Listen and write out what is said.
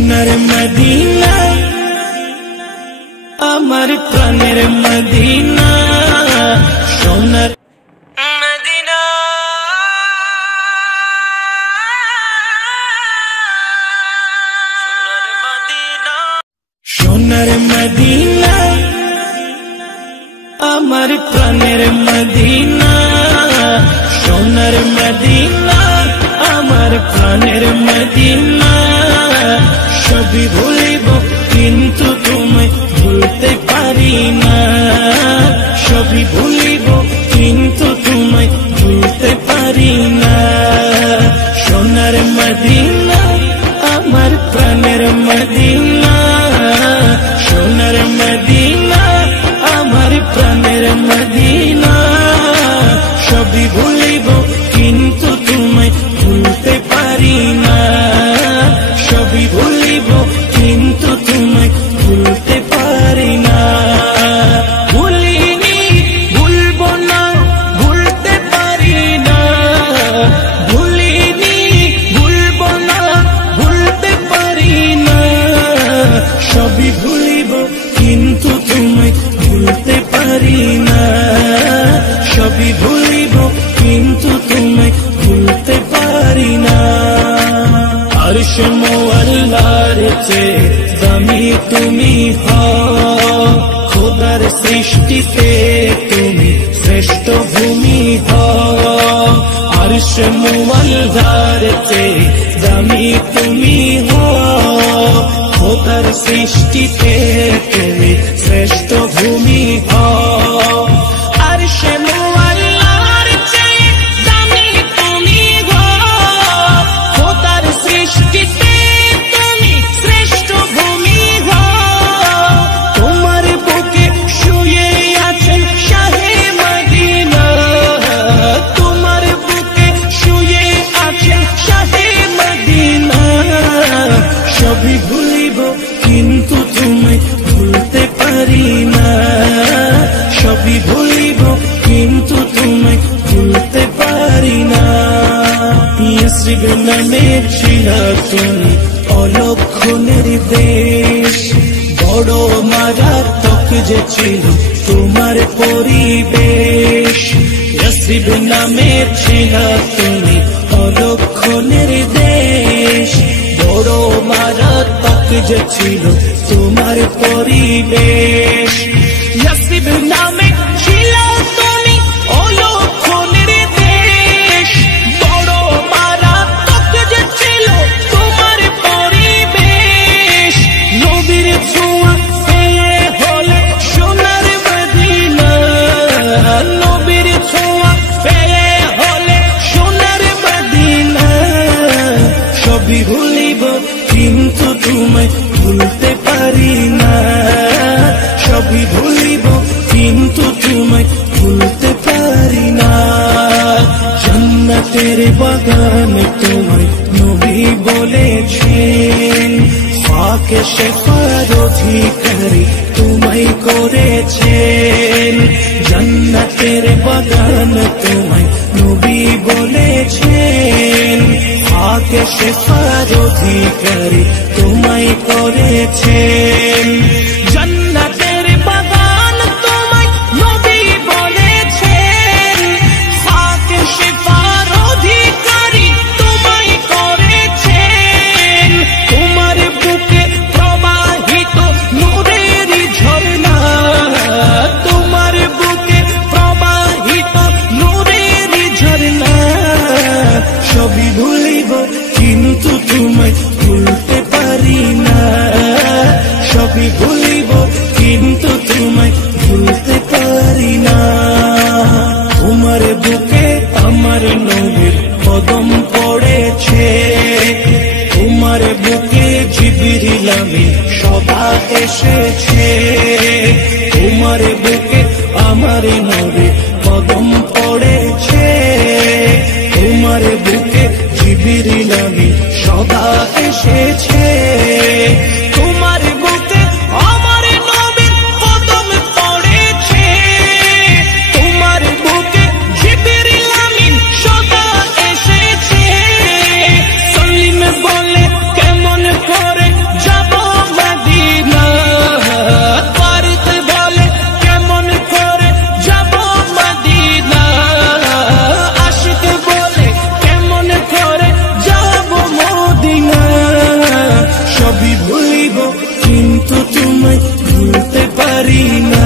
সোনার মদিনা আমার প্রাণের মদিনা সোনার মদিনা সোনার মদিনা আমার প্রাণের মদিনা সোনার মদিনা আমার প্রাণের মদিনা সবই ভুলিব কিন্তু তোমায় ভুলতে পারি না সবই ভুলিব কিন্তু তোমায় ভুলতে পারি না সোনার মদিনা আমার প্রাণের মদিনা সোনার মদিনা আমার প্রাণের মদিনা সবই ভুলিব কিন্তু তোমায় ভুলতে পারি না সবই ভুলিব কিন্তু তোমায় ভুলতে পারি না ভুলিনি ভুলব না ভুলতে পারি না ভুলিনি ভুলব না ভুলতে পারি না সবই ভুলিব কিন্তু তোমায় ভুলতে পারি না সবই ভুলিব কিন্তু তোমায় ভুলতে পারি না আরশ মোয়াল্লার চেয়ে দামি তুমি হও খোদার সৃষ্টিতে তুমি শ্রেষ্ঠ ভূমি হও আরশ মোয়াল্লার চেয়ে দামি তুমি হও খোদার সৃষ্টিতে তুমি শ্রেষ্ঠ ভূমি হও আরশ মোয়াল্লার চেয়ে দামি তুমি হও খোদার সৃষ্টিতে তুমি শ্রেষ্ঠ ভূমি হও তোমার বুকে শুয়ে আছেন শাহে মদিনা তোমার বুকে শুয়ে আছেন শাহে মদিনা সবই ভুলিব কিন্তু তোমায় ভুলতে পারি না সবই ভুলিব কিন্তু তোমায় ভুলতে পারি না ইয়াসরিব নামে ছিল তুমি অলক্ষণের দেশ বড় মারাত্মক যে ছিল তোমার পরিবেশ ইয়াসরিব নামে ছিল তুমি অলক্ষণের দেশ বড় মারাত্মক যে ছিল তোমার পরিবেশ ইয়াসরিব নামে ছিল তুমি অলক্ষণের দেশ বড় মারাত্মক যে ছিল তোমার পরিবেশ নবীর ছোঁয়া পেয়ে হলে সোনার মদিনা নবীর ছোঁয়া পেয়ে হলে সোনার মদিনা সবই ভুলিব কিন্তু তোমায় ভুলতে পারি না সবই ভুলিব কিন্তু তোমায় ভুলতে পারি না জান্নাতের বাগান তোমায় নবী বলেছেন পাকে শেফার অধিকারী তোমায় করেছেন জান্নাতের বাগান তোমায় নবী বলেছেন পাকে শেফার অধিকারী তোমায় করেছেন জান্নাতের বাগান তোমায় নবী বলেছেন পাকে শেফার অধিকারী তোমায় করেছেন তোমার বুকে প্রবাহিত নূরের ঝর্ণা তোমার বুকে প্রবাহিত নূরের ঝর্ণা সবই ভুলিব কিন্তু তোমায় ভুলতে পারি না সবই ভুলিব কিন্তু তোমায় ভুলতে পারি না তোমার বুকে আমার নবীর কদম পড়েছে তোমার বুকে জিবরিল আমিন সদা এসেছে তোমার বুকে আমার নবীর কদম পড়েছে তোমার বুকে জিবরিল আমিন সদা এসেছে তোমার বুকে আমার নবীর কদম পড়েছে তোমার বুকে জিবরিল আমিন সদা এসেছে সলিম বলে কেমন করে কিন্তু তোমায় ভুলতে পারি না।